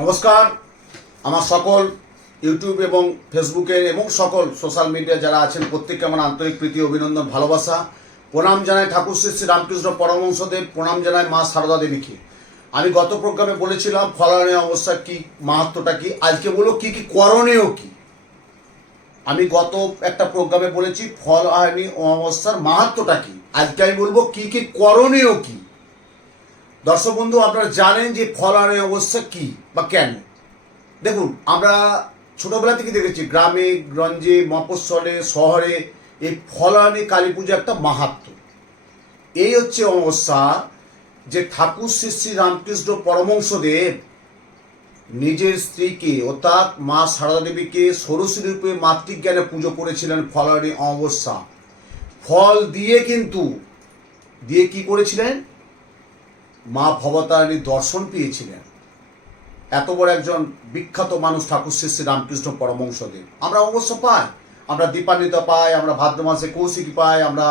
নমস্কার। আমার সকল ইউটিউব এবং ফেসবুকের এবং সকল সোশ্যাল মিডিয়া যারা আছেন প্রত্যেককে আমার আন্তরিক প্রীতি, অভিনন্দন, ভালোবাসা, প্রণাম জানাই ঠাকুর শ্রী শ্রী রামকৃষ্ণ পরমহংসদেব, প্রণাম জানাই মা সারদা দেবীকে। আমি গত প্রোগ্রামে বলেছিলাম ফলানীয় অবস্থা কি, মাহাত্মটা কি। আজকে বলবো কি কি করণীয় কি। আমি গত একটা প্রোগ্রামে বলেছি ফলানী অমাবস্যার মাহাত্মটা কি। আজকে আমি বলবো কি কি করণীয় কি। দর্শক বন্ধু, আপনারা জানেন যে ফলানী অবস্থা কি বা কেন। দেখুন, আমরা ছোটবেলা থেকে দেখেছি গ্রামে গঞ্জে মফস্বলে শহরে এই ফলানী কালী পুজো একটা মাহাত্ম্য। এই হচ্ছে অমাবস্যা যে ঠাকুর শ্রী শ্রী রামকৃষ্ণ পরমহংসদেব নিজের স্ত্রীকে অর্থাৎ মা সারদা দেবীকে ষোড়শী রূপে মাতৃজ্ঞানে পুজো করেছিলেন ফলানী অমাবস্যা। ফল দিয়ে কি করেছিলেন? মা ভবতারিণীর দর্শন পেয়েছিলেন। এত বড় একজন বিখ্যাত মানুষ ঠাকুর শ্রী শ্রী রামকৃষ্ণ পরমহংসদেব। আমরা অবশ্য পাই, আমরা দীপান্বিতা পাই, আমরা ভাদ্র মাসে কৌশিকী পাই, আমরা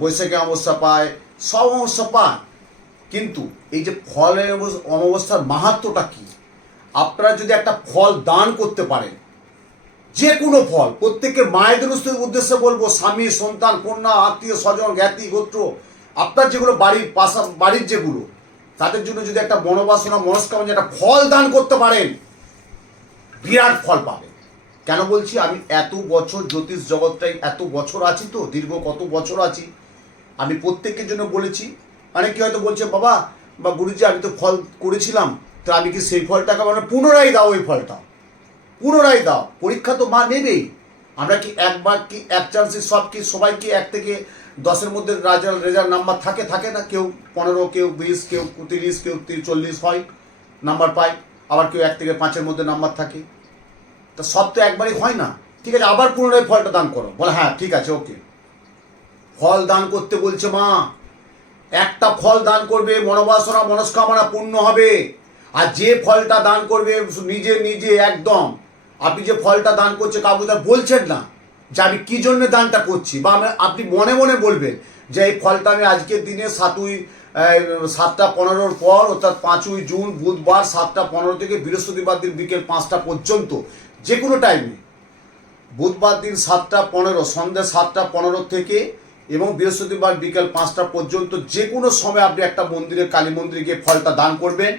বৈশাখী অমাবস্যা পাই, সব অমাবস্যা পাই। কিন্তু এই যে ফলের অমাবস্যার মাহাত্ম্যটা কি। আপনারা যদি একটা ফল দান করতে পারেন, যে কোনো ফল, প্রত্যেকের মায়েদের উদ্দেশ্যে বলবো, স্বামী, সন্তান, কন্যা, আত্মীয় স্বজন, জ্ঞাতি গোত্র, আপনার যেগুলো বাড়ির যেগুলো, তাদের জন্য যদি একটা মনোবাসনা মনস্কামনা একটা ফল দান করতে পারেন, বিরাট ফল পাবেন। কেন বলছি? আমি এত বছর জ্যোতিষ জগৎটাই এত বছর আছি, তো দীর্ঘ কত বছর আছি, আমি প্রত্যেকের জন্য বলেছি। অনেকে হয়তো বলছে, বাবা বা গুরুজি আমি তো ফল করেছিলাম, তো আমি কি সেই ফলটাকে পুনরায় দাও, ওই ফলটা পুনরায় দাও। পরীক্ষা তো মা নেবেই। আমরা কি একবার কি এক চান্সে সবাই কি 1 থেকে 10-এর মধ্যে রেজাল্ট নাম্বার থাকে না? কেউ 15, কেউ 20, কেউ 30, কেউ 40 হয় নাম্বার পায়, আবার কেউ 1 থেকে 5-এর মধ্যে নাম্বার থাকে। তা সব তো একবারই হয় না। ঠিক আছে, আবার পুনরায় ফলটা দান করো। বলে হ্যাঁ ঠিক আছে, ওকে। ফল দান করতে বলছে মা। একটা ফল দান করবে, মনোবাসনা মনস্কামনা পূর্ণ হবে। আর যে ফলটা দান করবে নিজে একদম, আপনি যে ফলটা দান করছে কাউকে তার বলছেন না যে আমি কি জন্য দানটা করছি, বা আপনি মনে মনে বলবেন যে এই ফলটা আমি আজকের দিনে 7টা 15 পর, অর্থাৎ 5ই জুন বুধবার 7টা 15 থেকে বৃহস্পতিবার দিন বিকেল 5টা পর্যন্ত, যে কোনো টাইমে, বুধবার দিন 7টা 15 সন্ধ্যে 7টা 15 থেকে এবং বৃহস্পতিবার বিকেল 5টা পর্যন্ত যে কোনো সময় আপনি একটা মন্দিরে, কালী মন্দিরে গিয়ে ফলটা দান করবেন।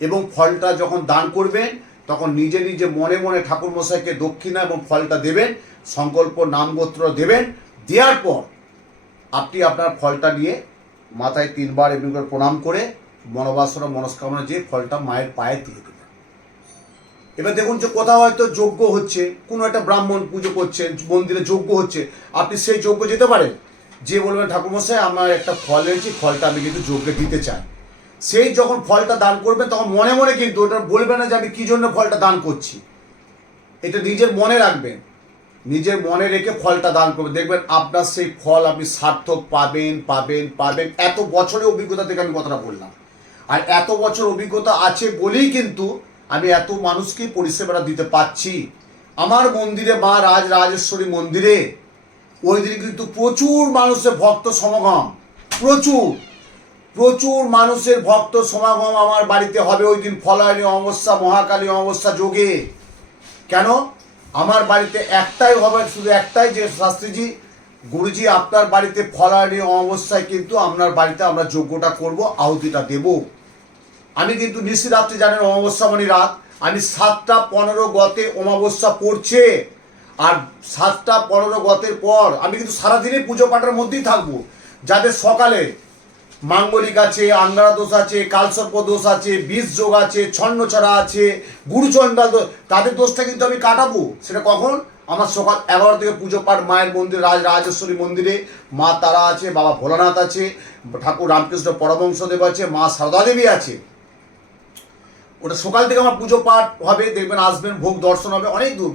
এবং ফলটা যখন দান করবেন তখন নিজে মনে মনে ঠাকুর মশাইকে দক্ষিণা এবং ফলটা দেবেন, সংকল্প নামগোত্র দেবেন। দেওয়ার পর আপনি আপনার ফলটা নিয়ে মাথায় 3বার এমনি করে প্রণাম করে মনোবাসনা মনস্কামনা যে ফলটা মায়ের পায়ে দিয়ে দেবেন। এবার দেখুন যে কোথাও হয়তো যজ্ঞ হচ্ছে, কোনো একটা ব্রাহ্মণ পুজো করছেন, মন্দিরে যজ্ঞ হচ্ছে, আপনি সেই যজ্ঞ যেতে পারেন। যে বলবেন ঠাকুরমশাই আমার একটা ফল রয়েছে, ফলটা আমি কিন্তু যজ্ঞে দিতে চাই। সেই যখন ফলটা দান করবেন তখন মনে মনে কিন্তু ওটা বলবেন না যে আমি কি জন্য ফলটা দান করছি। এটা নিজের মনে রাখবেন, নিজের মনে রেখে ফলটা দান করবেন। দেখবেন আপনার সেই ফল আপনি সার্থক পাবেন। এত বছরের অভিজ্ঞতা থেকে আমি কথাটা বললাম। আর এত বছর অভিজ্ঞতা আছে বলেই কিন্তু আমি এত মানুষকে পরিষেবাটা দিতে পারছি। আমার মন্দিরে, মা রাজরাজেশ্বরী মন্দিরে, ওই দিন কিন্তু প্রচুর মানুষের ভক্ত সমাগম, প্রচুর মানুষের ভক্ত সমাগম আমার বাড়িতে হবে ওই দিন ফলানী অমাবস্যা, মহাকালী অমাবস্যা যোগে। কেন? আমার বাড়িতে একটাই হবে, শুধু একটাই, যে শাস্ত্রীজি গুরুজি আপনার বাড়িতে ফলানী অমাবস্যায় কিন্তু আপনার বাড়িতে আমরা যজ্ঞটা করব, আহুতিটা দেব। আমি কিন্তু নিশিরাত্রি, জানেন অমাবস্যা মানে রাত, আমি 7টা 15 গতে অমাবস্যা পড়ছে। আর 7টা 15 গতের পর আমি কিন্তু সারাদিনে পুজো পাঠের মধ্যেই থাকবো। যাদের সকালে মাঙ্গলিক আছে, আন্ধারা দোষ আছে, কালসর্প দোষ আছে, বিষ যোগ আছে, ছন্নছড়া আছে, গুরুচণ্ডাল দোষ, তাদের দোষটা কিন্তু আমি কাটাবো। সেটা কখন? আমার সকাল 11 থেকে পুজো পাঠ মায়ের মন্দির, রাজরাজেশ্বরী মন্দিরে। মা তারা আছে, বাবা ভোলানাথ আছে, ঠাকুর রামকৃষ্ণ পরমহংসদেব আছে, মা সারদা দেবী আছে। ওটা সকাল থেকে আমার পুজো পাঠ হবে, দেখবেন আসবেন, ভোগ দর্শন হবে। অনেক দূর,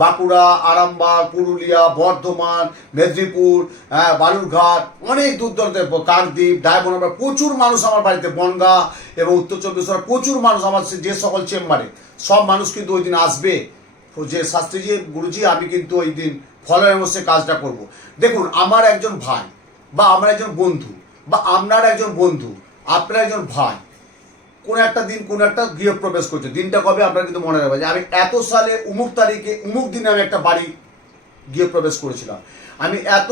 বাঁকুড়া, আরামবাগ, পুরুলিয়া, বর্ধমান, মেদিনীপুর, বালুরঘাট, অনেক দূর দূরান্তে, কাকদ্বীপ, ডায়মন্ড, প্রচুর মানুষ আমার বাড়িতে, বনগাঁ এবং উত্তর 24 প্রচুর মানুষ আমার যে সকল চেম্বারে, সব মানুষ কিন্তু ওই দিন আসবে। যে শাস্ত্রীজি গুরুজি আমি কিন্তু ওই দিন ফলের অবশ্যই কাজটা করব। দেখুন, আমার একজন ভাই বা আমার একজন বন্ধু বা আপনার একজন বন্ধু, আপনার একজন ভাই, কোনো একটা দিন কোনো একটা গৃহপ্রবেশ করছে, দিনটা কবে আপনারা কিন্তু মনে রাখবেন যে আমি এত সালে উমুক তারিখে উমুক দিনে আমি একটা বাড়ি গৃহপ্রবেশ করেছিলাম, আমি এত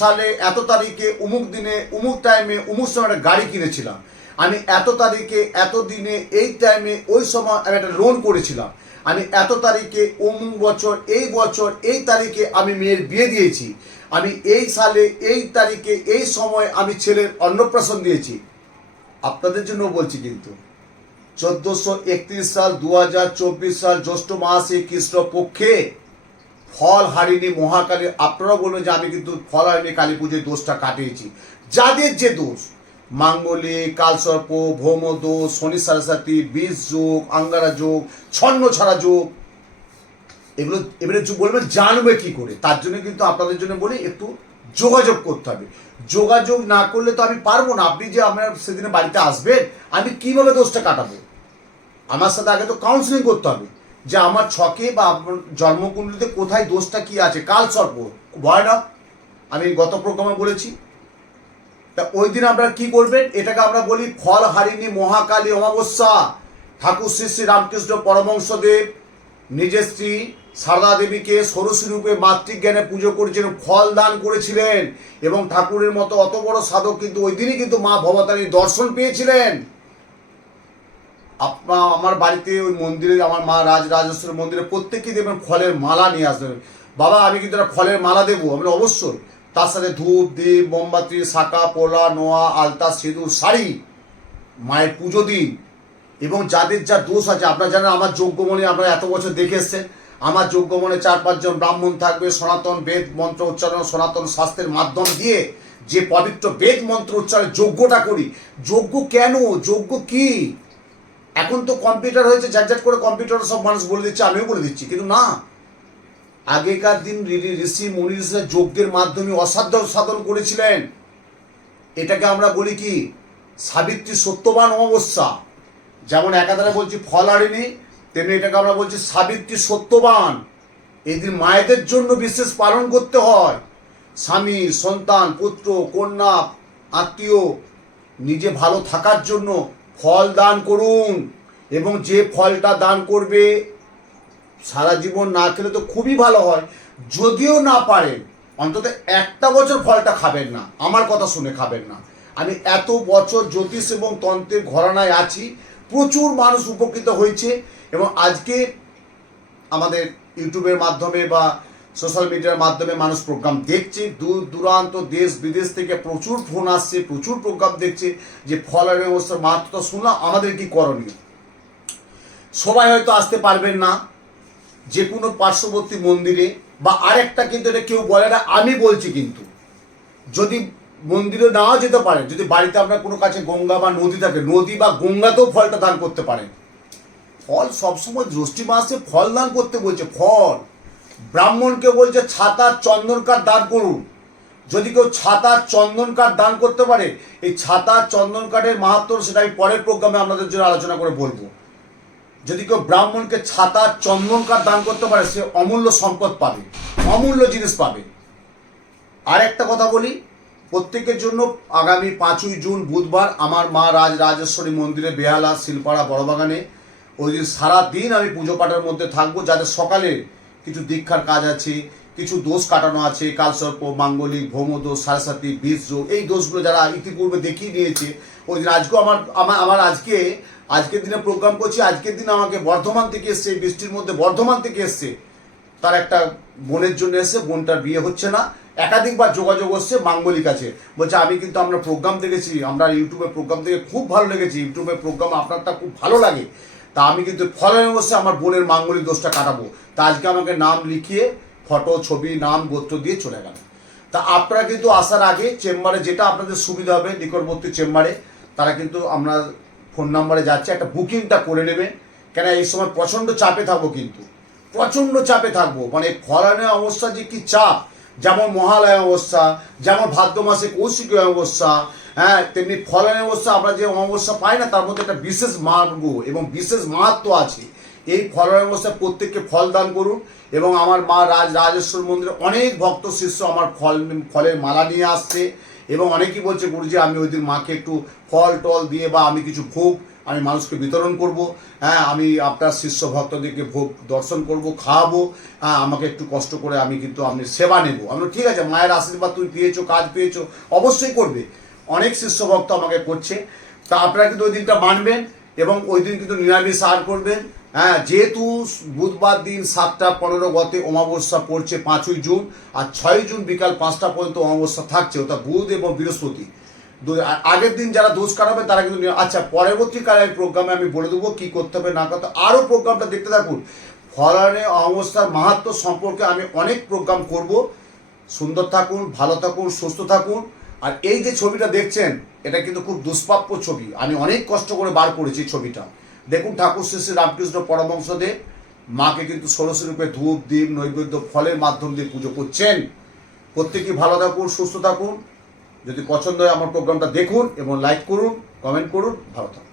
সালে এত তারিখে উমুক দিনে উমুক টাইমে উমুক সময় একটা গাড়ি কিনেছিলাম, আমি এত তারিখে এত দিনে এই টাইমে ওই সময় আমি একটা লোন করেছিলাম, আমি এত তারিখে অমুক বছর এই তারিখে আমি মেয়ের বিয়ে দিয়েছি, আমি এই সালে এই তারিখে এই সময় আমি ছেলের অন্নপ্রাশন দিয়েছি। আপনাদের জন্য বলছি কিন্তু 1431 সাল 2024 সাল জ্যৈষ্ঠ মাসে কৃষ্ণপক্ষে ফল হারিনি মহাকালী। আপনারাও বলবেন যে আমি কিন্তু ফল হারিনি কালী পুজোয় দোষটা কাটিয়েছি। যাদের যে দোষ, মাঙ্গলিক, কালসর্প, ভৌম দোষ, শনি সারসাথী, বিষ যোগ, আঙ্গারা যোগ, ছন্ন ছাড়া যোগ, এগুলো এবারে বলবেন জানবে কি করে। তার জন্য কিন্তু আপনাদের জন্য বলি একটু যোগাযোগ করতে হবে। যোগাযোগ না করলে তো আমি পারবো না। আপনি যে আপনার সেদিনে বাড়িতে আসবেন, আমি কিভাবে দোষটা কাটাবো? আমার সাথে আগে তো কাউন্সিলিং করতে হবে যে আমার ছকে বা আপনার জন্মকুণ্ডলিতে কোথায় দোষটা কি আছে। কাল সর্প ভয় না, আমি গত প্রোগ্রামে বলেছি। তা ওই দিন আপনারা কি করবেন, এটাকে আমরা বলি ফল হারিনি মহাকালী অমাবস্যা। ঠাকুর শ্রী শ্রী রামকৃষ্ণ পরমহংসদেব নিজের স্ত্রী সারদা দেবীকে ষোড়শী রূপে মাতৃজ্ঞানে পুজো করেছিলেন, ফল দান করেছিলেন, এবং ঠাকুরের মতো অত বড় সাধক কিন্তু ওই দিনই কিন্তু মা ভবতারীর দর্শন পেয়েছিলেন। আমার বাড়িতে ওই মন্দিরে আমার মা রাজরাজেশ্বরী মন্দিরে প্রত্যেকেই দেবেন ফলের মালা নিয়ে আসবেন। বাবা আমি কিন্তু একটা ফলের মালা দেবো, আমি অবশ্যই। তার সাথে ধূপ দীপ মোমবাতি শাঁখা পোলা নোয়া আলতা সিঁদুর শাড়ি, মায়ের পুজো দিন। এবং যাদের যা দোষ আছে, আপনারা জানেন আমার যজ্ঞমণি আপনারা এত বছর দেখে এসছেন, আমার যজ্ঞমণি 4-5 জন ব্রাহ্মণ থাকবে, সনাতন বেদ মন্ত্র উচ্চারণ সনাতন শাস্ত্রের মাধ্যম দিয়ে যে পবিত্র বেদ মন্ত্র উচ্চারণের যজ্ঞটা করি। যজ্ঞ কেন, যজ্ঞ কি? এখন তো কম্পিউটার হয়েছে, ঝাটঝাট করে কম্পিউটার সব মানুষ বলে দিচ্ছে, আমিও বলে দিচ্ছি, কিন্তু না, আগেকার দিন ঋষি মুনি ঋষিরা যজ্ঞের মাধ্যমে অসাধ্য সাধন করেছিলেন। এটাকে আমরা বলি কি সাবিত্রী সত্যবান অমাবস্যা। যেমন একাধারে বলছি ফল হারিনি, তেমনি এটাকে আমরা বলছি সাবিত্রী সত্যবান। এদিন মায়েদের জন্য বিশেষ পালন করতে হয়। স্বামী সন্তান পুত্র কন্যা আত্মীয় নিজে ভালো থাকার জন্য ফল দান করুন, এবং যে ফলটা দান করবে সারা জীবন না খেলে তো খুবই ভালো হয়। যদিও না পারেন অন্তত একটা বছর ফলটা খাবেন না, আমার কথা শুনে খাবেন না। আমি এত বছর জ্যোতিষ এবং তন্ত্রের ঘরানায় আছি, প্রচুর মানুষ উপকৃত হয়েছে। এবং আজকে আমাদের ইউটিউবের মাধ্যমে বা সোশ্যাল মিডিয়ার মাধ্যমে মানুষ প্রোগ্রাম দেখছে, দূর দূরান্ত দেশ বিদেশ থেকে প্রচুর ফোন আসছে, প্রচুর প্রোগ্রাম দেখছে যে ফলের অবস্থার মাহাত্ম্য শুনলাম, আমাদের কি করণীয়। সবাই হয়তো আসতে পারবেন না, যে কোনো পার্শ্ববর্তী মন্দিরে বা আরেকটা, কিন্তু এটা কেউ বলে না, আমি বলছি। কিন্তু যদি মন্দিরে নাও যেতে পারেন, যদি বাড়িতে আপনার কোনো কাছে গঙ্গা বা নদী থাকে, নদী বা গঙ্গাতেও ফলটা দান করতে পারেন। ফল সবসময় জ্যৈষ্ঠী মাসে ফল দান করতে বলছে। ফল ব্রাহ্মণকে বলছে ছাতা চন্দন কাঠ দান করুন। যদি কেউ ছাতা চন্দন কাঠ দান করতে পারে, এই ছাতা চন্দন কাঠের মাহাত্ম্য সেটা আমি পরের প্রোগ্রামে আপনাদের জন্য আলোচনা করে বলবো। যদি কেউ ব্রাহ্মণকে ছাতা চন্দন কাঠ দান করতে পারে, সে অমূল্য সম্পদ পাবে, অমূল্য জিনিস পাবে। আর একটা কথা বলি প্রত্যেকের জন্য, আগামী 5ই জুন বুধবার আমার মা রাজরাজেশ্বরী মন্দিরে বেহালা শিলপাড়া বড়বাগানে ওই দিন সারাদিন আমি পুজো পাঠের মধ্যে থাকবো। যাদের সকালে কিছু দীক্ষার কাজ আছে, কিছু দোষ কাটানো আছে, কালসর্প মাঙ্গলিক ভৌম দোষ সারসাথী বীজ যোগ, এই দোষগুলো যারা ইতিপূর্বে দেখিয়ে নিয়েছে, ওই দিন আজকেও আমার আজকের দিনে প্রোগ্রাম করছি। আজকের দিন আমাকে বর্ধমান থেকে এসছে, বৃষ্টির মধ্যে বর্ধমান থেকে এসছে, তার একটা বোনের জন্য এসে, বোনটার বিয়ে হচ্ছে না, একাধিকবার যোগাযোগ হচ্ছে মাঙ্গলিক আছে, বলছে আমি কিন্তু আমরা প্রোগ্রাম দেখেছি, আমরা ইউটিউবে প্রোগ্রাম দেখে খুব ভালো লেগেছে, ইউটিউবের প্রোগ্রাম আপনারটা খুব ভালো লাগে, তা আমি কিন্তু ফলের অবশ্যই আমার বোনের মাঙ্গলিক দোষটা কাটাবো। তা আজকে আমাকে নাম লিখিয়ে ফটো ছবি নাম গোত্র দিয়ে চলে গেল। তা আপনারা কিন্তু আসার আগে চেম্বারে যেটা আপনাদের সুবিধা হবে নিকটবর্তী চেম্বারে, তারা কিন্তু আমরা ফোন নাম্বারে যাচ্ছে, একটা বুকিংটা করে নেবেন। কেন এই সময় প্রচণ্ড চাপে থাকবো, কিন্তু প্রচণ্ড চাপে থাকবো। মানে ফলানের অবস্থা যে কি চাপ, যেমন মহালয়া অবস্থা, যেমন ভাদ্র মাসে কৌশিকী অবস্থা, হ্যাঁ, তেমনি ফলানের অবস্থা আমরা যে অমাবস্যা পাই না, তার মধ্যে একটা বিশেষ মার্গ এবং বিশেষ মাহাত্ম আছে। এই ফলানের অবস্থায় প্রত্যেককে ফল দান করুন। এবং আমার মা রাজেশ্বর মন্দিরে অনেক ভক্ত শিষ্য আমার ফলের মালা নিয়ে আসছে, এবং অনেকেই বলছে গুরুজি আমি ওই দিন মাকে একটু ফল টল দিয়ে বা আমি কিছু ভোগ আমি মানুষকে বিতরণ করব। হ্যাঁ, আমি আপনার শিষ্য ভক্তদেরকে ভোগ দর্শন করব, খাওয়াবো। হ্যাঁ, আমাকে একটু কষ্ট করে আমি কিন্তু আপনি সেবা নেব। আমি ঠিক আছে, মায়ের আশীর্বাদ তুমি পেয়েছো, কাজ পেয়েছো, অবশ্যই করবে। অনেক শিষ্য ভক্ত আমাকে করছে, তা আপনারা কিন্তু ওই দিনটা মানবেন এবং ওই দিন কিন্তু নিরামিষ আহার করবেন। হ্যাঁ, যেহেতু বুধবার দিন 7:15 গতে অমাবস্যা পড়ছে 5ই জুন, আর 6ই জুন বিকাল 5টা পর্যন্ত অমাবস্যা থাকছে, অর্থাৎ বুধ এবং বৃহস্পতি। আগের দিন যারা দোষ কাটাবে তারা কিন্তু আচ্ছা, পরবর্তীকালের প্রোগ্রামে আমি বলে দেবো কী করতে হবে না করতে। আরও প্রোগ্রামটা দেখতে থাকুন। ফলানে অমাবস্যার মাহাত্ম্য সম্পর্কে আমি অনেক প্রোগ্রাম করব। সুন্দর থাকুন, ভালো থাকুন, সুস্থ থাকুন। আর এই যে ছবিটা দেখছেন, এটা কিন্তু খুব দুষ্প্রাপ্য ছবি। আমি অনেক কষ্ট করে বার করেছি ছবিটা। দেখুন, ঠাকুর শ্রী শ্রী রামকৃষ্ণ পরমহংসদেব মাকে কিন্তু ষোড়শী রূপে ধূপ দ্বীপ নৈবেদ্য ফলের মাধ্যম দিয়ে পুজো করছেন। প্রত্যেকেই ভালো থাকুন, সুস্থ থাকুন। যদি পছন্দ হয় আমার প্রোগ্রামটা দেখুন এবং লাইক করুন, কমেন্ট করুন। ভালো থাকুন।